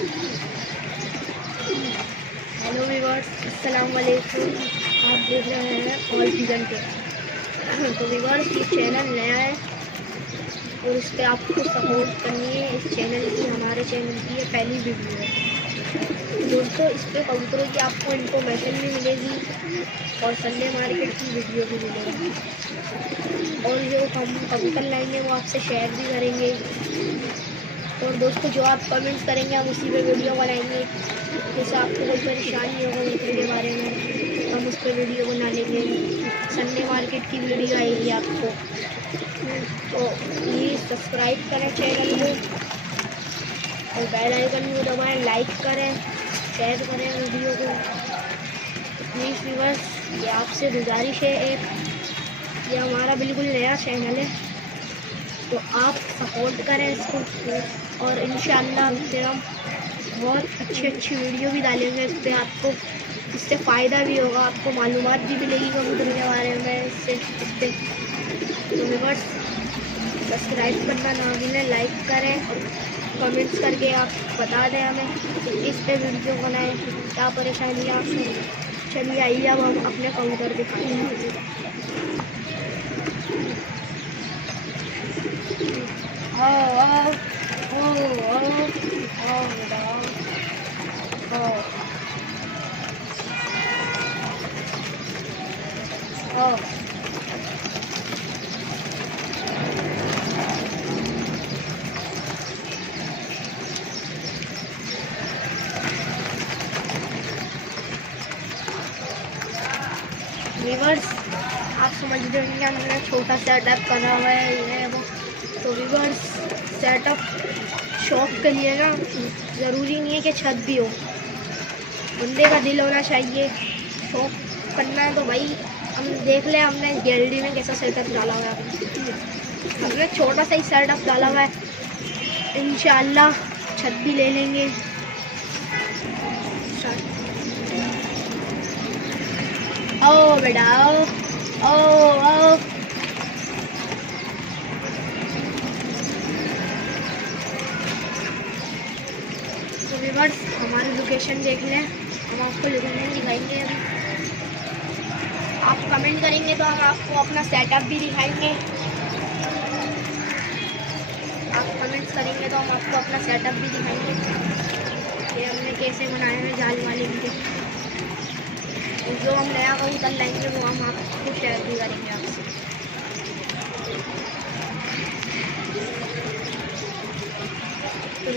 Hello viewers, अस्सलाम वालेकुम। आप देख रहे हैं ऑल पिजन के। तो व्यूअर्स, ये चैनल नया है और इस पर आपको सपोर्ट करनी है। इस चैनल की, हमारे चैनल की ये पहली वीडियो है। दोस्तों, इस पर कबूतरों की आपको इन्फॉर्मेशन भी मिलेगी और संडे मार्केट की वीडियो भी मिलेगी, और जो हम कबूतर लाएंगे वो आपसे शेयर भी करेंगे। और दोस्तों, जो आप कमेंट्स करेंगे हम उसी पे वीडियो बनाएंगे। जैसे आपको कोई परेशानी होगा कबूतर के बारे में, हम उस पर वीडियो बना लेंगे। संडे मार्केट की वीडियो आएगी आपको। तो प्लीज़ सब्सक्राइब करें चैनल को और बेल आइकन को दबाएं, लाइक करें, शेयर करें वीडियो को। प्लीज़ व्यूअर्स, ये आपसे गुजारिश है एक, ये हमारा बिल्कुल नया चैनल है, तो आप सपोर्ट करें इसको। और इंशाअल्लाह फिर हम बहुत अच्छी वीडियो भी डालेंगे इस पर। आपको इससे फ़ायदा भी होगा, आपको मालूमात भी मिलेगी कबूतर के बारे में इससे। तो व्यूअर्स, सब्सक्राइब करना ना भूलें, लाइक करें और कमेंट्स करके आप बता दें हमें इस पे वीडियो बनाएं, क्या परेशानी है आपको। चलिए आइए, अब हम अपने कबूतर दिखाएंगे। व्यूअर्स, आप समझ रहे होंगे हमने छोटा सेटअप करा हुआ है, ये है वो। तो व्यूअर्स, सेटअप शौक के लिए ना ज़रूरी नहीं है कि छत भी हो, बंदे का दिल होना चाहिए। शौक करना है तो भाई हम देख लें, हमने गैलरी में कैसा सेटअप डाला हुआ है। हमने छोटा सा ही सेटअप डाला हुआ है, इंशाअल्लाह छत भी ले लेंगे। ओ बेटा ओ ओ तो व्यूअर्स, हमारी लोकेशन देख लें, हम आपको लोकेशन दिखाएंगे। अभी आप कमेंट करेंगे तो हम आपको अपना सेटअप भी दिखाएंगे। आप कमेंट्स करेंगे तो हम आपको अपना सेटअप भी दिखाएंगे, ये हमने कैसे बनाए हैं जाल वाले के। जो हम नया कबूतर लाएंगे वो हम आपको शेयर भी करेंगे आपसे। तो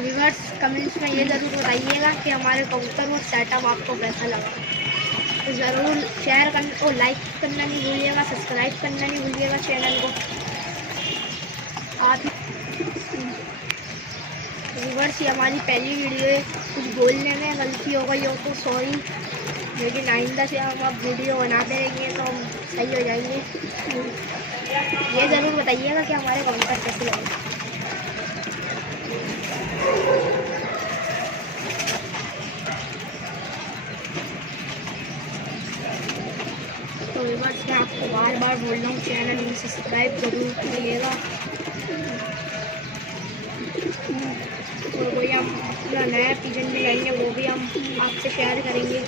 व्यूअर्स, कमेंट्स में ये ज़रूर बताइएगा कि हमारे कबूतर और सेटअप आपको कैसा लगा। तो ज़रूर शेयर करना और लाइक करना नहीं भूलिएगा, सब्सक्राइब करना नहीं भूलिएगा चैनल को। आप व्यूअर्स, ये हमारी पहली वीडियो है, कुछ बोलने में गलती हो गई हो तो सॉरी, लेकिन आइंदा से हम अब वीडियो बनाते रहेंगे तो हम सही हो जाएंगे। ये ज़रूर बताइएगा कि हमारे कबूतर कैसे लगे। तो व्यूअर्स, मैं आपको बार बार बोल रहा हूँ, चैनल में सब्सक्राइब ज़रूर करिएगा। और वही हम अपना नया पिजन भी लाएंगे, वो भी हम आपसे शेयर करेंगे।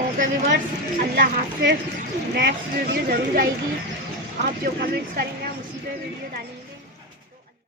ओके व्यूअर्स, अल्लाह हाफ़िज़। नेक्स्ट वीडियो ज़रूर आएगी। आप जो कमेंट्स करेंगे हम उसी पे वीडियो डालेंगे।